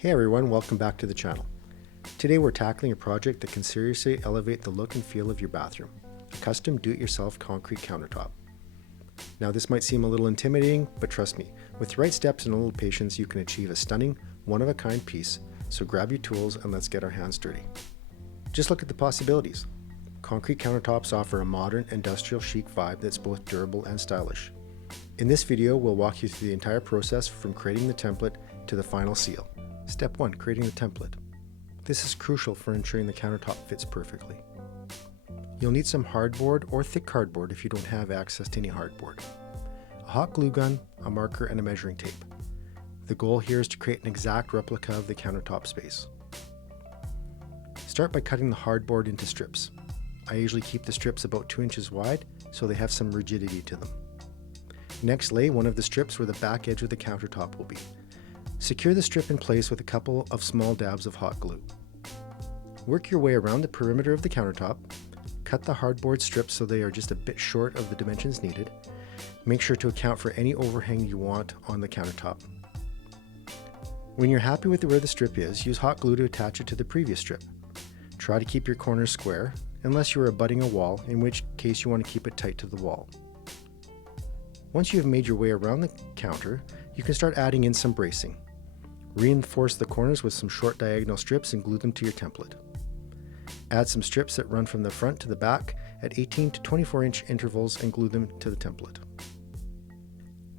Hey everyone, welcome back to the channel. Today we're tackling a project that can seriously elevate the look and feel of your bathroom, a custom do-it-yourself concrete countertop. Now this might seem a little intimidating, but trust me, with the right steps and a little patience you can achieve a stunning, one-of-a-kind piece, so grab your tools and let's get our hands dirty. Just look at the possibilities. Concrete countertops offer a modern, industrial chic vibe that's both durable and stylish. In this video, we'll walk you through the entire process from creating the template to the final seal. Step 1. Creating the template. This is crucial for ensuring the countertop fits perfectly. You'll need some hardboard or thick cardboard if you don't have access to any hardboard, a hot glue gun, a marker, and a measuring tape. The goal here is to create an exact replica of the countertop space. Start by cutting the hardboard into strips. I usually keep the strips about 2 inches wide so they have some rigidity to them. Next, lay one of the strips where the back edge of the countertop will be. Secure the strip in place with a couple of small dabs of hot glue. Work your way around the perimeter of the countertop. Cut the hardboard strips so they are just a bit short of the dimensions needed. Make sure to account for any overhang you want on the countertop. When you're happy with where the strip is, use hot glue to attach it to the previous strip. Try to keep your corners square, unless you are abutting a wall, in which case you want to keep it tight to the wall. Once you have made your way around the counter, you can start adding in some bracing. Reinforce the corners with some short diagonal strips and glue them to your template. Add some strips that run from the front to the back at 18 to 24 inch intervals and glue them to the template.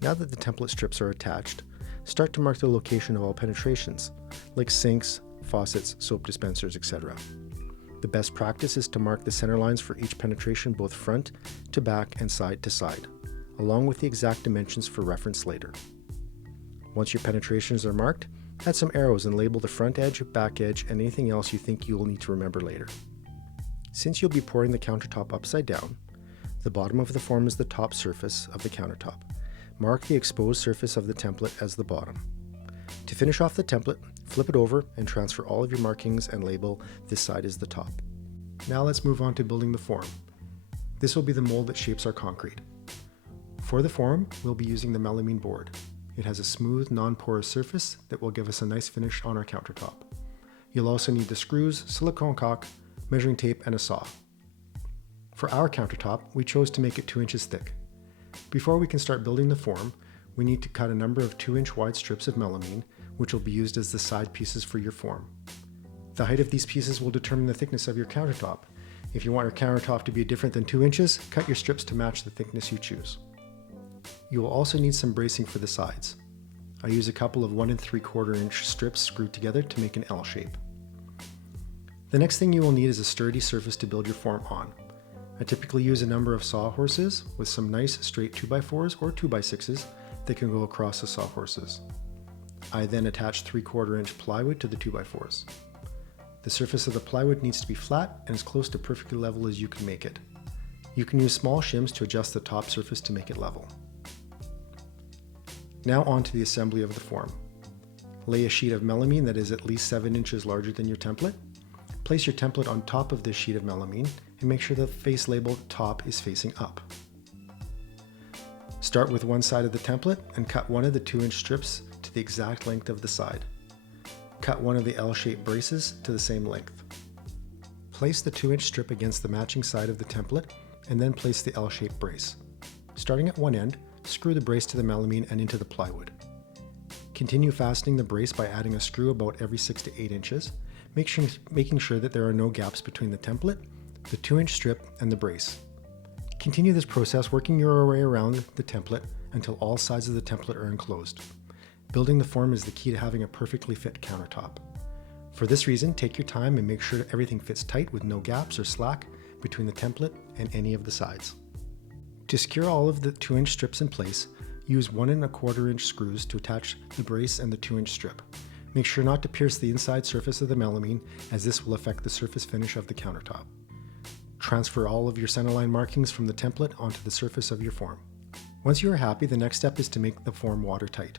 Now that the template strips are attached, start to mark the location of all penetrations, like sinks, faucets, soap dispensers, etc. The best practice is to mark the center lines for each penetration both front to back and side to side, along with the exact dimensions for reference later. Once your penetrations are marked, add some arrows and label the front edge, back edge, and anything else you think you will need to remember later. Since you'll be pouring the countertop upside down, the bottom of the form is the top surface of the countertop. Mark the exposed surface of the template as the bottom. To finish off the template, flip it over and transfer all of your markings and label this side as the top. Now let's move on to building the form. This will be the mold that shapes our concrete. For the form, we'll be using the melamine board. It has a smooth, non-porous surface that will give us a nice finish on our countertop. You'll also need the screws, silicone caulk, measuring tape, and a saw. For our countertop, we chose to make it 2 inches thick. Before we can start building the form, we need to cut a number of 2-inch wide strips of melamine, which will be used as the side pieces for your form. The height of these pieces will determine the thickness of your countertop. If you want your countertop to be different than 2 inches, cut your strips to match the thickness you choose. You will also need some bracing for the sides. I use a couple of 1 3/4 inch strips screwed together to make an L shape. The next thing you will need is a sturdy surface to build your form on. I typically use a number of sawhorses with some nice straight 2x4s or 2x6s that can go across the sawhorses. I then attach 3/4 inch plywood to the 2x4s. The surface of the plywood needs to be flat and as close to perfectly level as you can make it. You can use small shims to adjust the top surface to make it level. Now on to the assembly of the form. Lay a sheet of melamine that is at least 7 inches larger than your template. Place your template on top of this sheet of melamine and make sure the face labeled top is facing up. Start with one side of the template and cut one of the 2-inch strips to the exact length of the side. Cut one of the L-shaped braces to the same length. Place the 2-inch strip against the matching side of the template and then place the L-shaped brace. Starting at one end, screw the brace to the melamine and into the plywood. Continue fastening the brace by adding a screw about every 6 to 8 inches, making sure that there are no gaps between the template, the 2-inch strip, and the brace. Continue this process working your way around the template until all sides of the template are enclosed. Building the form is the key to having a perfectly fit countertop. For this reason, take your time and make sure everything fits tight with no gaps or slack between the template and any of the sides. To secure all of the 2-inch strips in place, use 1 1/4 inch screws to attach the brace and the 2-inch strip. Make sure not to pierce the inside surface of the melamine, as this will affect the surface finish of the countertop. Transfer all of your centerline markings from the template onto the surface of your form. Once you are happy, the next step is to make the form watertight.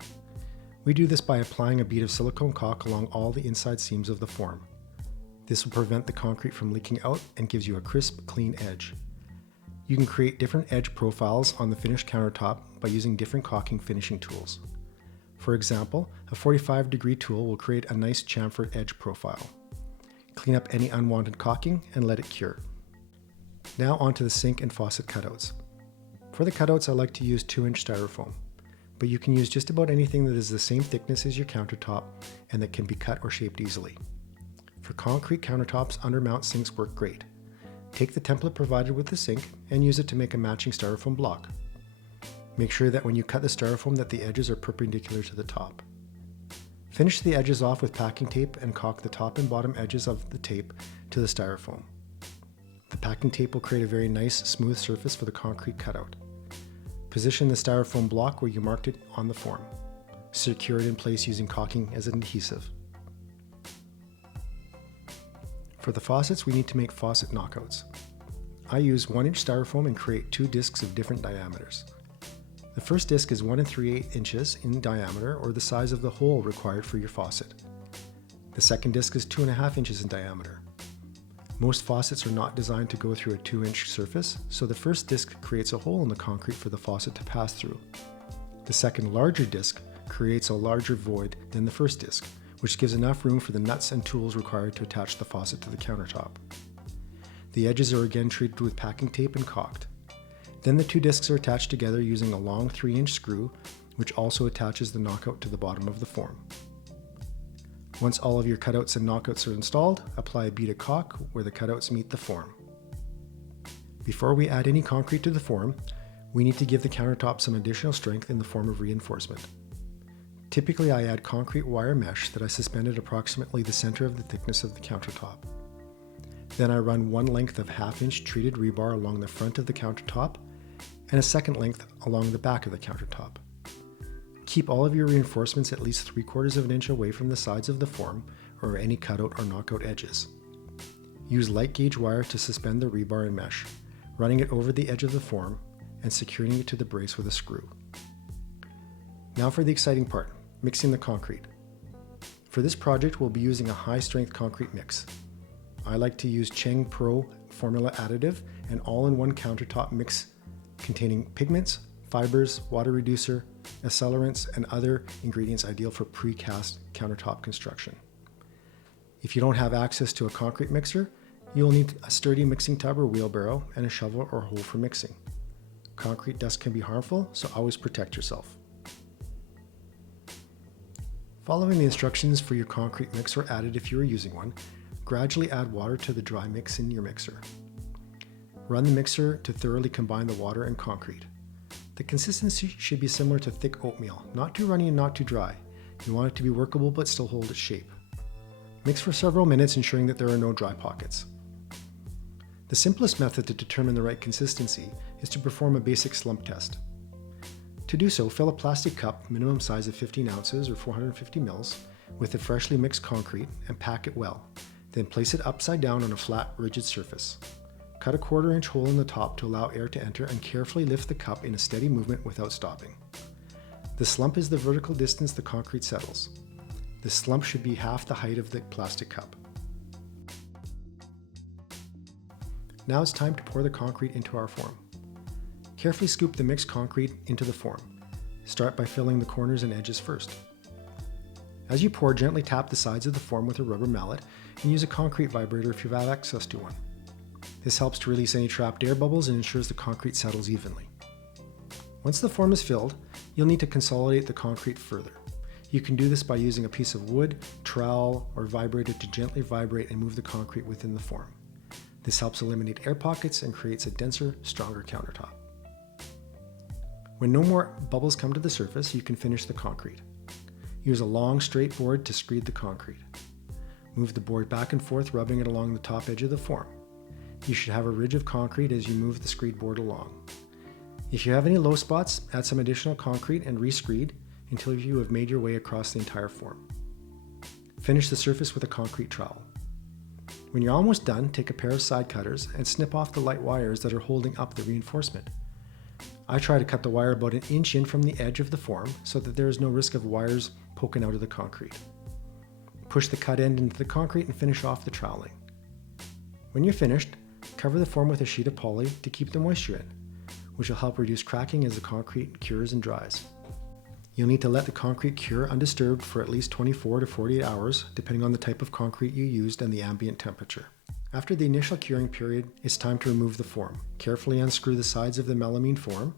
We do this by applying a bead of silicone caulk along all the inside seams of the form. This will prevent the concrete from leaking out and gives you a crisp, clean edge. You can create different edge profiles on the finished countertop by using different caulking finishing tools. For example, a 45-degree tool will create a nice chamfered edge profile. Clean up any unwanted caulking and let it cure. Now onto the sink and faucet cutouts. For the cutouts, I like to use 2-inch styrofoam, but you can use just about anything that is the same thickness as your countertop and that can be cut or shaped easily. For concrete countertops, undermount sinks work great. Take the template provided with the sink and use it to make a matching styrofoam block. Make sure that when you cut the styrofoam that the edges are perpendicular to the top. Finish the edges off with packing tape and caulk the top and bottom edges of the tape to the styrofoam. The packing tape will create a very nice, smooth surface for the concrete cutout. Position the styrofoam block where you marked it on the form. Secure it in place using caulking as an adhesive. For the faucets, we need to make faucet knockouts. I use 1-inch styrofoam and create 2 discs of different diameters. The first disc is 1 3/8 inches in diameter, or the size of the hole required for your faucet. The second disc is 2.5 inches in diameter. Most faucets are not designed to go through a 2-inch surface, so the first disc creates a hole in the concrete for the faucet to pass through. The second larger disc creates a larger void than the first disc, which gives enough room for the nuts and tools required to attach the faucet to the countertop. The edges are again treated with packing tape and caulked. Then the 2 discs are attached together using a long 3-inch screw, which also attaches the knockout to the bottom of the form. Once all of your cutouts and knockouts are installed, apply a bead of caulk where the cutouts meet the form. Before we add any concrete to the form, we need to give the countertop some additional strength in the form of reinforcement. Typically, I add concrete wire mesh that I suspended approximately the center of the thickness of the countertop. Then I run 1 length of 1/2-inch treated rebar along the front of the countertop and a second length along the back of the countertop. Keep all of your reinforcements at least 3/4 of an inch away from the sides of the form or any cutout or knockout edges. Use light gauge wire to suspend the rebar and mesh, running it over the edge of the form and securing it to the brace with a screw. Now for the exciting part, mixing the concrete. For this project, we'll be using a high-strength concrete mix. I like to use Cheng Pro formula additive and all-in-one countertop mix containing pigments, fibers, water reducer, accelerants, and other ingredients ideal for precast countertop construction. If you don't have access to a concrete mixer, you'll need a sturdy mixing tub or wheelbarrow and a shovel or hoe for mixing. Concrete dust can be harmful, so always protect yourself. Following the instructions for your concrete mix or added if you are using one, gradually add water to the dry mix in your mixer. Run the mixer to thoroughly combine the water and concrete. The consistency should be similar to thick oatmeal, not too runny and not too dry. You want it to be workable but still hold its shape. Mix for several minutes, ensuring that there are no dry pockets. The simplest method to determine the right consistency is to perform a basic slump test. To do so, fill a plastic cup, minimum size of 15 ounces or 450 mils, with the freshly mixed concrete and pack it well. Then place it upside down on a flat, rigid surface. Cut a 1/4-inch hole in the top to allow air to enter and carefully lift the cup in a steady movement without stopping. The slump is the vertical distance the concrete settles. The slump should be half the height of the plastic cup. Now it's time to pour the concrete into our form. Carefully scoop the mixed concrete into the form. Start by filling the corners and edges first. As you pour, gently tap the sides of the form with a rubber mallet and use a concrete vibrator if you have access to one. This helps to release any trapped air bubbles and ensures the concrete settles evenly. Once the form is filled, you'll need to consolidate the concrete further. You can do this by using a piece of wood, trowel, or vibrator to gently vibrate and move the concrete within the form. This helps eliminate air pockets and creates a denser, stronger countertop. When no more bubbles come to the surface, you can finish the concrete. Use a long, straight board to screed the concrete. Move the board back and forth, rubbing it along the top edge of the form. You should have a ridge of concrete as you move the screed board along. If you have any low spots, add some additional concrete and re-screed until you have made your way across the entire form. Finish the surface with a concrete trowel. When you're almost done, take a pair of side cutters and snip off the light wires that are holding up the reinforcement. I try to cut the wire about 1 inch in from the edge of the form so that there is no risk of wires poking out of the concrete. Push the cut end into the concrete and finish off the troweling. When you're finished, cover the form with a sheet of poly to keep the moisture in, which will help reduce cracking as the concrete cures and dries. You'll need to let the concrete cure undisturbed for at least 24 to 48 hours, depending on the type of concrete you used and the ambient temperature. After the initial curing period, it's time to remove the form. Carefully unscrew the sides of the melamine form.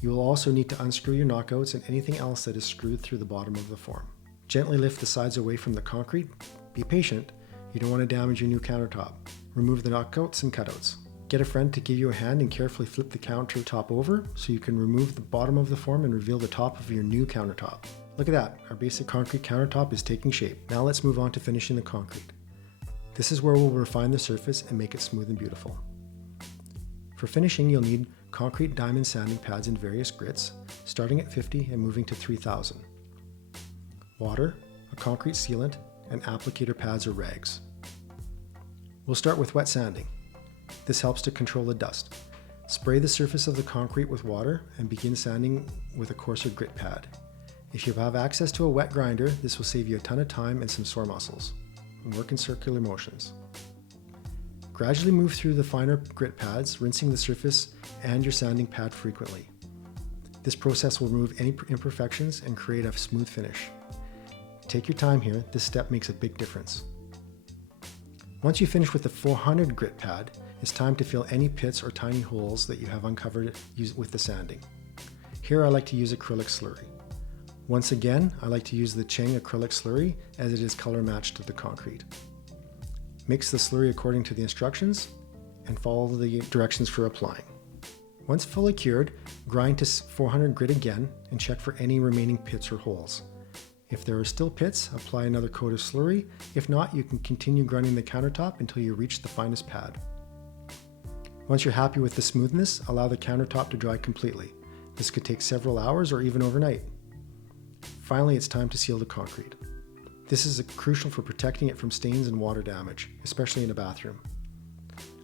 You will also need to unscrew your knockouts and anything else that is screwed through the bottom of the form. Gently lift the sides away from the concrete. Be patient. You don't want to damage your new countertop. Remove the knockouts and cutouts. Get a friend to give you a hand and carefully flip the countertop over so you can remove the bottom of the form and reveal the top of your new countertop. Look at that, our basic concrete countertop is taking shape. Now let's move on to finishing the concrete. This is where we'll refine the surface and make it smooth and beautiful. For finishing, you'll need concrete diamond sanding pads in various grits, starting at 50 and moving to 3000. Water, a concrete sealant, and applicator pads or rags. We'll start with wet sanding. This helps to control the dust. Spray the surface of the concrete with water and begin sanding with a coarser grit pad. If you have access to a wet grinder, this will save you a ton of time and some sore muscles. And work in circular motions. Gradually move through the finer grit pads, rinsing the surface and your sanding pad frequently. This process will remove any imperfections and create a smooth finish. Take your time here, this step makes a big difference. Once you finish with the 400 grit pad, it's time to fill any pits or tiny holes that you have uncovered with the sanding. Here I like to use acrylic slurry. Once again, I like to use the Cheng acrylic slurry as it is color matched to the concrete. Mix the slurry according to the instructions and follow the directions for applying. Once fully cured, grind to 400 grit again and check for any remaining pits or holes. If there are still pits, apply another coat of slurry. If not, you can continue grinding the countertop until you reach the finest pad. Once you're happy with the smoothness, allow the countertop to dry completely. This could take several hours or even overnight. Finally, it's time to seal the concrete. This is crucial for protecting it from stains and water damage, especially in a bathroom.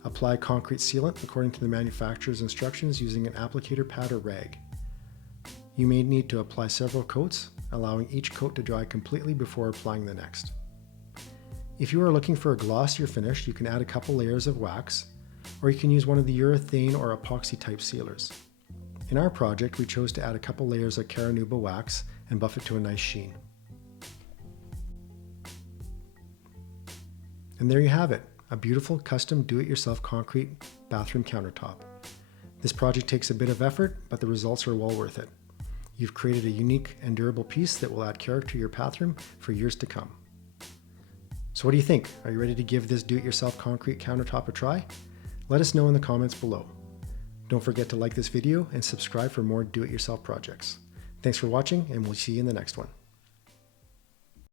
Apply concrete sealant according to the manufacturer's instructions using an applicator pad or rag. You may need to apply several coats, allowing each coat to dry completely before applying the next. If you are looking for a glossier finish, you can add a couple layers of wax, or you can use one of the urethane or epoxy type sealers. In our project, we chose to add a couple layers of Caranuba wax and buff it to a nice sheen. And there you have it, a beautiful custom do-it-yourself concrete bathroom countertop. This project takes a bit of effort, but the results are well worth it. You've created a unique and durable piece that will add character to your bathroom for years to come. So what do you think? Are you ready to give this do-it-yourself concrete countertop a try? Let us know in the comments below. Don't forget to like this video and subscribe for more do-it-yourself projects. Thanks for watching, and we'll see you in the next one.